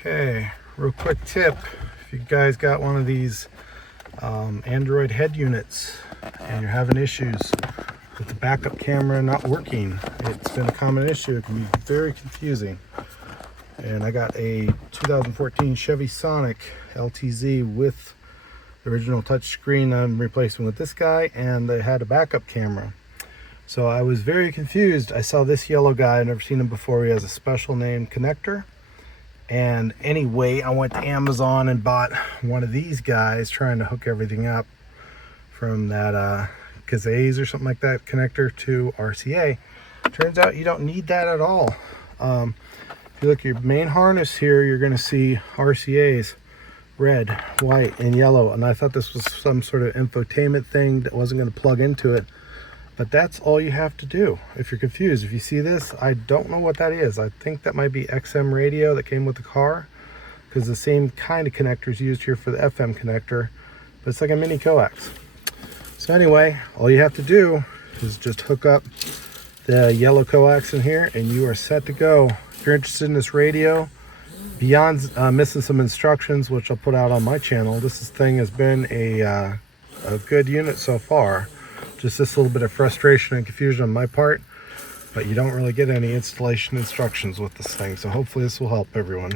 Okay, real quick tip. If you guys got one of these Android head units and you're having issues with the backup camera not working, it's been a common issue. It can be very confusing. And I got a 2014 Chevy Sonic LTZ with the original touchscreen. I'm replacing with this guy, and they had a backup camera. So I was very confused. I saw this yellow guy. I've never seen him before. He has a special name connector. And anyway, I went to Amazon and bought one of these guys, trying to hook everything up from that Kazay's or something like that connector to RCA. Turns out you don't need that at all. If you look at your main harness here, you're going to see RCA's red, white, and yellow. And I thought this was some sort of infotainment thing that wasn't going to plug into it. But that's all you have to do. If you're confused, if you see this, I don't know what that is. I think that might be XM radio that came with the car, because the same kind of connector is used here for the FM connector, but it's like a mini coax. So anyway, all you have to do is just hook up the yellow coax in here and you are set to go. If you're interested in this radio, beyond missing some instructions, which I'll put out on my channel, this thing has been a good unit so far. Just this little bit of frustration and confusion on my part, but you don't really get any installation instructions with this thing, so hopefully this will help everyone.